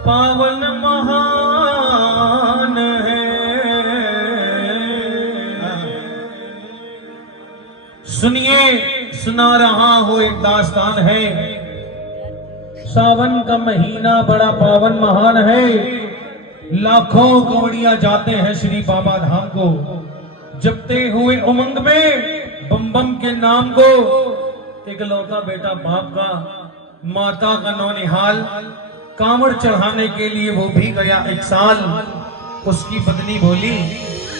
पावन महान है। सुनिए, सुना रहा हूं, एक दास्तान है। सावन का महीना बड़ा पावन महान है। लाखों कवड़िया जाते हैं श्री बाबा धाम को, जपते हुए उमंग में बम बम के नाम को। इकलौता बेटा बाप का, माता का नौनिहाल, कांवड़ चढ़ाने के लिए वो भी गया एक साल। उसकी पत्नी बोली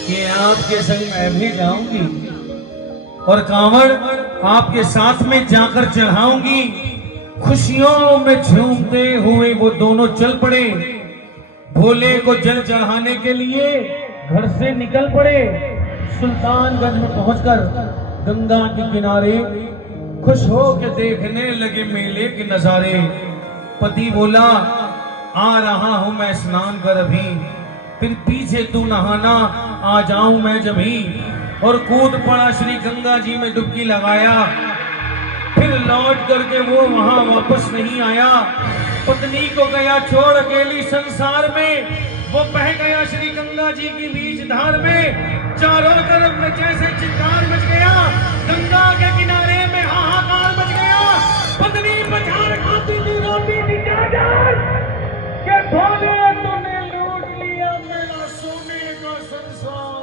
कि आपके संग मैं भी जाऊंगी और कांवड़ आपके साथ में जाकर चढ़ाऊंगी। खुशियों में झूमते हुए वो दोनों चल पड़े। भोले को जल चढ़ाने के लिए घर से निकल पड़े। सुल्तानगंज में पहुंचकर गंगा के किनारे खुश हो के देखने लगे मेले के नजारे। पति बोला, आ रहा हूं मैं स्नान कर अभी, फिर पीछे तू नहाना, आ जाऊं मैं जभी। और कूद पड़ा श्री गंगा जी में डुबकी लगाया। फिर लौट करके वो वहां वापस नहीं आया। पत्नी को गया छोड़ अकेली संसार में। वो बह गया श्री गंगा जी की बीच धार में। चारों तरफ में जैसे चित्कार मच गया, गंगा के किनारे में हाहाकार मच गया। पत्नी पछाड़ खाती थी, रोती थी चादर के भोले तूने लूट लिया मेरा सोने का संसार।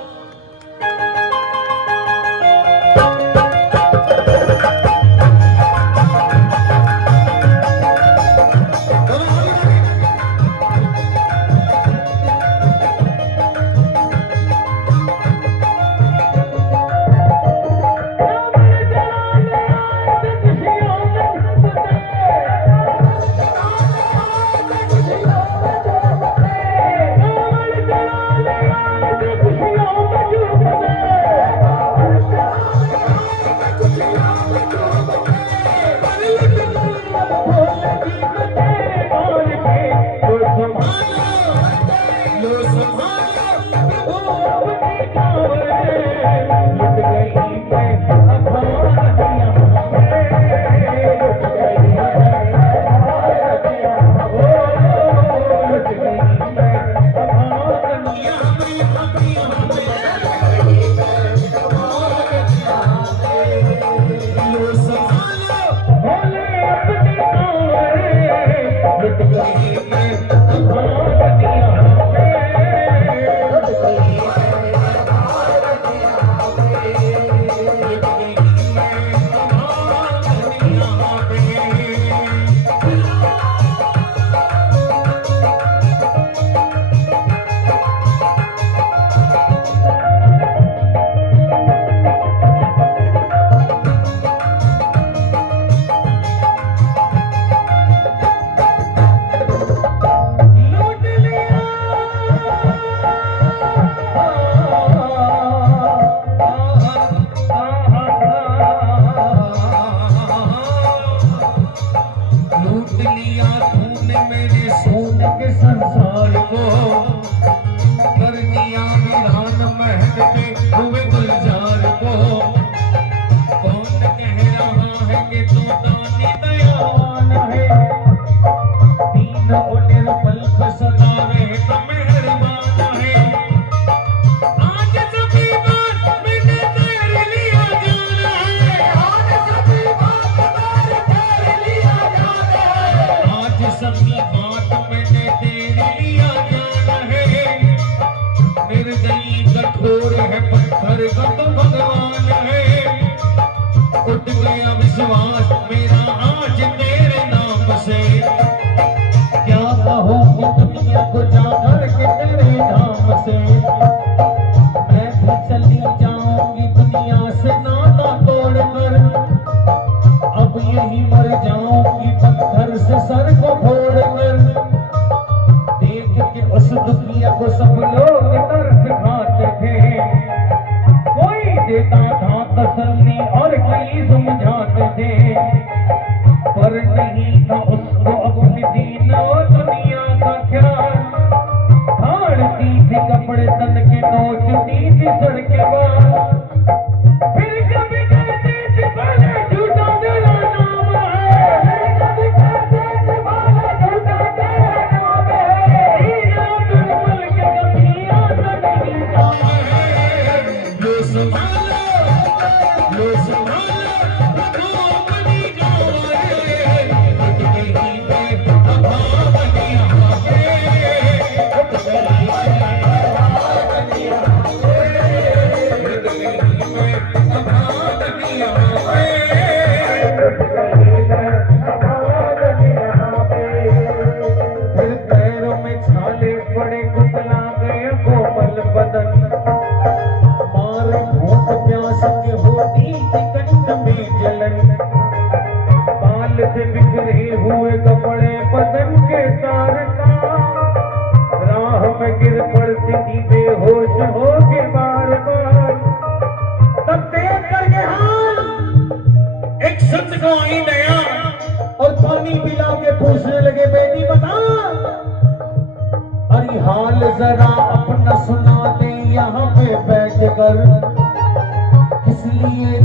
विश्वास मेरा आज तेरे नाम से। क्या कहूँ दुनिया को जाकर के तेरे नाम से। मैं भी चली जाऊंगी दुनिया से नाता तोड़कर। अब यही मर जाऊंगी पत्थर से सर को फोड़कर। देख के उस दुनिया को सब लोग तरस खाते थे। कोई देता था तसल्ली और कई समझाते थे, पर नहीं था उसको अपनी दीन और दुनिया का ख्याल। फाड़ती थी कपड़े तन के, नोचती थी सड़के बाल। फिर कभी कहते थे भले झूठा तेरा नाम है। फिर कभी कहते थे भले झूठा तेरा नाम है। जरा अपना सुना दे यहाँ पे बैठ कर। किस लिए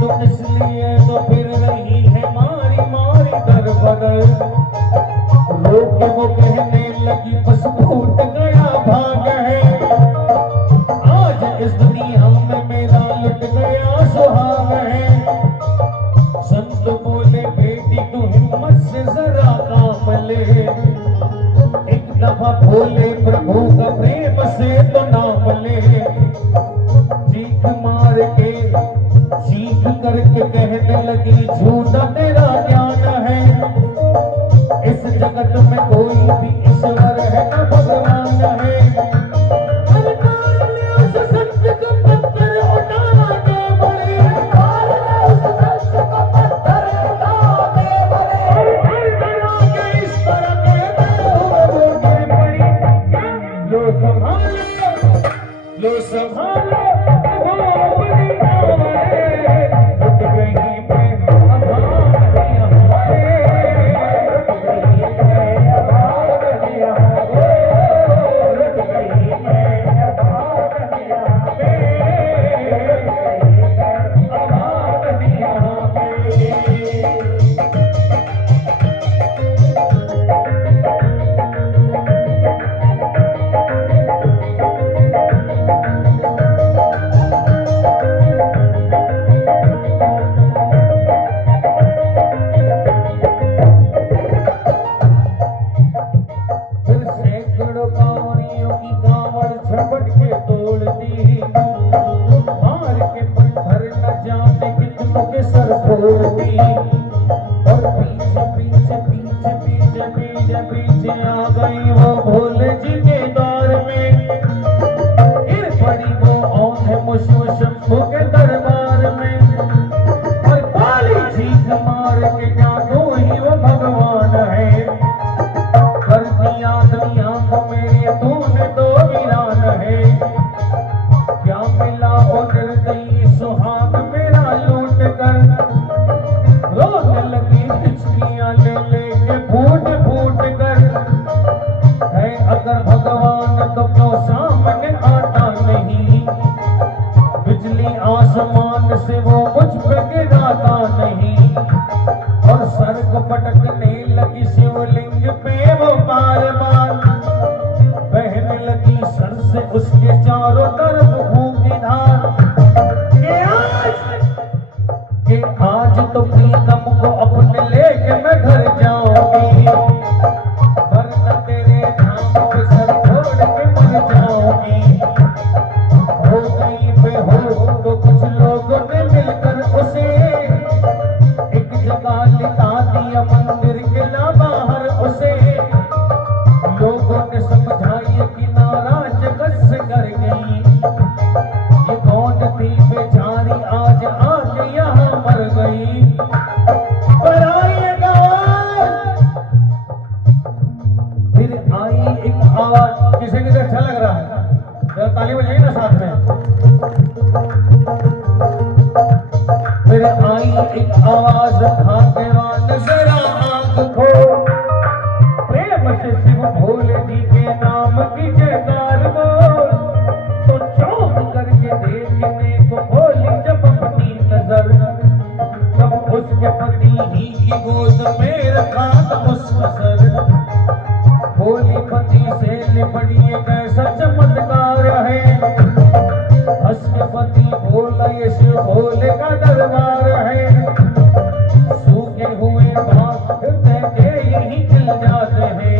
तो फिर रही है मारी मारी दर बदर। रोके वो कहने लगी बस फूट गया भाग है। आज इस दुनिया में मेरा लुट गया सुहाग है। संत बोले बेटी तू हिम्मत से जरा काम ले। एक दफा भोले प्रभु का प्रेम से तो नाम ले। चीख करके कहने लगी झूठा तेरा ज्ञान है। इस जगत में कोई भी ईश्वर है न भगवान है। उस सत्य को पत्थर उठाने बड़े उस सत्य को पत्थर उठाने बड़े इस तरह के पड़ी। लो संभालो पीछे आ गई वो भोले जी के दौर में। गिर पड़ी वो औंधे मुश्व शंभू के दरबार में। और काली चीख मार के क्या तू ही वो भगवान है। कर दिया दुनिया को मेरे तूने तो वीरान है। क्या मिला वो निर्दयी सुहाग मेरा लूट कर। रोने लगी हिचकियां ले लेके फूट फूट कर। है अगर भगवान तो क्यों सामने आता नहीं। बिजली आसमान से वो मुझ पे गिराता नहीं। और सर को पटकने लगी शिवलिंग पे वो बार बार। बहने लगी सर से उसके चारों तरफ खून की धार। आज तो प्रीतम को अपने लेके मैं घर जाऊंगी। वरना तेरे धाम पे सर छोड़ के मर जाऊंगी। हो गई बेहोश तो कुछ लोगों ने मिलकर उसे एक जगह लिटा दिया मंदिर के ना बाहर उसे। लोगों ने समझाई कि नाराज कस कर गई। ये कौन थी बेचारी आज आके यहाँ मर गई। पर आइएगा फिर आई एक आवाज। किसे किसे अच्छा लग रहा है जरा ताली बजाइए ना साथ में। फिर आई एक आवाज भाग्यवान जरा आंख खोल। प्रेम से शिव भोले जी के नाम की जयकार बोल। तो चौंक करके देखने को खोली जब अपनी नजर। तब उसके पति ही की गोद में रखा था उसका सर। भोली पति से लिपटी कैसा चमत्कार है। हंस के पति बोला ये शिव भोले का दरबार है। सूखे हुए भाग के यही खिल जाते हैं।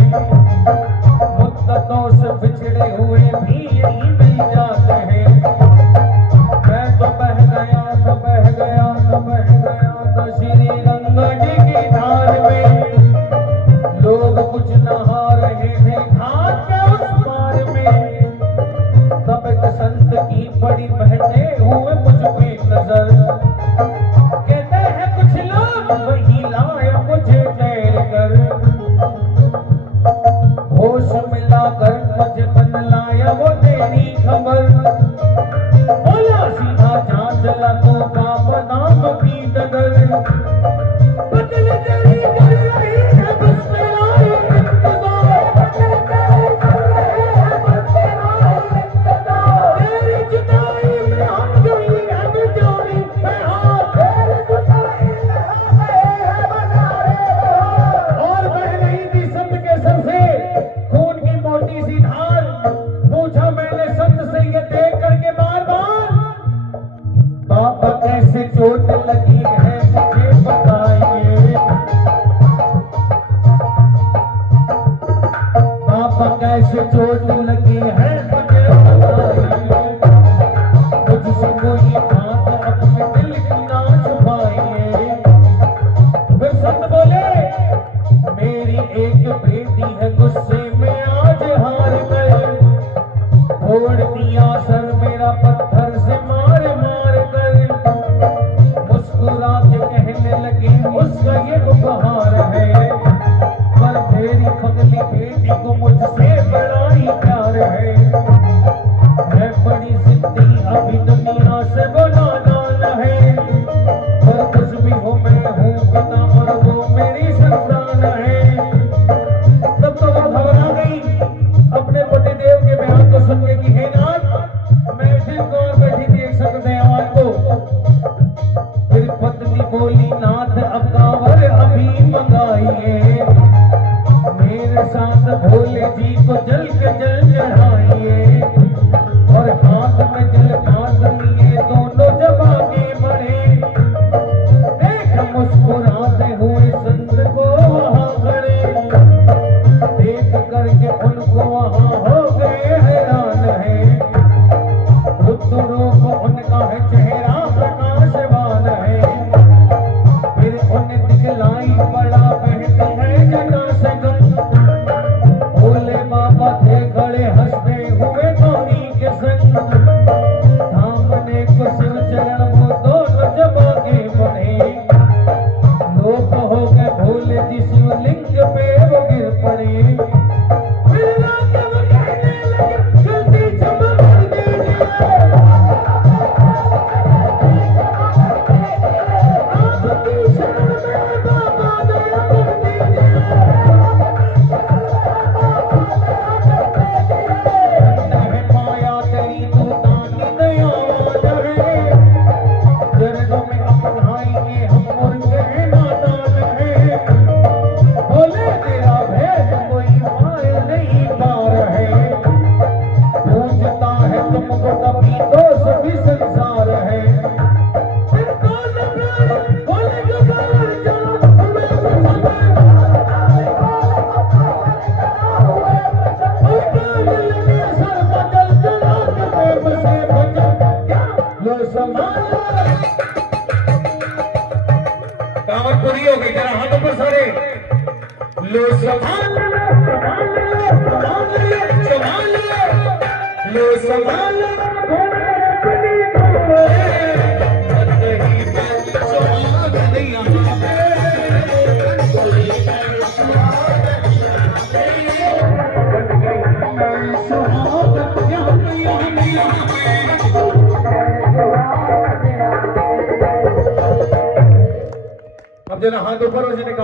मुद्दतों से बिछड़े हुए भी यही मिल जाते हैं। मैं तो बह गया था बह गया था बह गया था श्री गंगा जी की धार में। लोग कुछ नहा रहे थे घाट के उस पार में। तब एक संत की बड़ी बहते हुए मुझ पे नजर। कहते हैं कुछ लोग वही लाए मुझे तैर कर। कैसे चोट लगी है मुझे बताइए, मुझसे कोई बात अपने दिल की ना छुपाइए। फिर संत बोले मेरी एक बेटी है गुस्से में आज हार गए, फोड़ दिया सर मेरा पत्थर से मार मार कर, मुस्कुरा के कहने लगे उसका ये उपहार है, पर तेरी पगली बेटी को मुझसे बड़ा ही प्यार है। मैं बड़ी जिद्दी अभी दुनिया से वो नादान है, पर कुछ भी हो मैं हूँ पिता और वो मेरी संतान है। तब तो वो घबरा गई अपने पतिदेव के बयान को सुन के कि हे नाथ, मैं फिर गौर बैठी थी एक संत दयावान को। फिर पत्नी बोली नाथ अब कांवर अभी मंगाइए, मेरे साथ भोले जी को जल के जल चढ़ाइए, और हाथ में जल पात लिए दोनों जब आगे बढ़े, देख मुस्कुराते हुए संत को वहां खड़े, देख करके उनको वहां हो गए हैरान है। पुत्रों को उनका है चेहरा प्रकाशवान है, फिर उन्हें दिखलाई बड़ा बहता है जटा से गम, भोले बाबा थे खड़े हंसते हुए गौरी के संग, सामने को शिव चरण वो दोनों जब आगे बढ़े, लोग हो गए भोले जी शिवलिंग पे वो गिर पड़े। फिर आके वो कहने लगे जल्दी चमक दीजिए, आपकी शरण में बाबा दया कर दीजिए, है माया तेरी तू दानी दयावान है, चरणों में अपनाएंगे हम उनके नादान है, बोले तेरा भेद कोई माय नहीं पार है, पूछता है तुमको कभी तो सभी संसार है। फिर कौन प्यार बोले जो प्यार चलो तुम्हें पसंद लगे सर बदल चला के प्रेम से भजन क्या लो संभालो। कामत पूरी हो गई, जरा हाथों पर सारे लो संभाल लो संभाल अब जरा हाथ ऊपर हो जाने का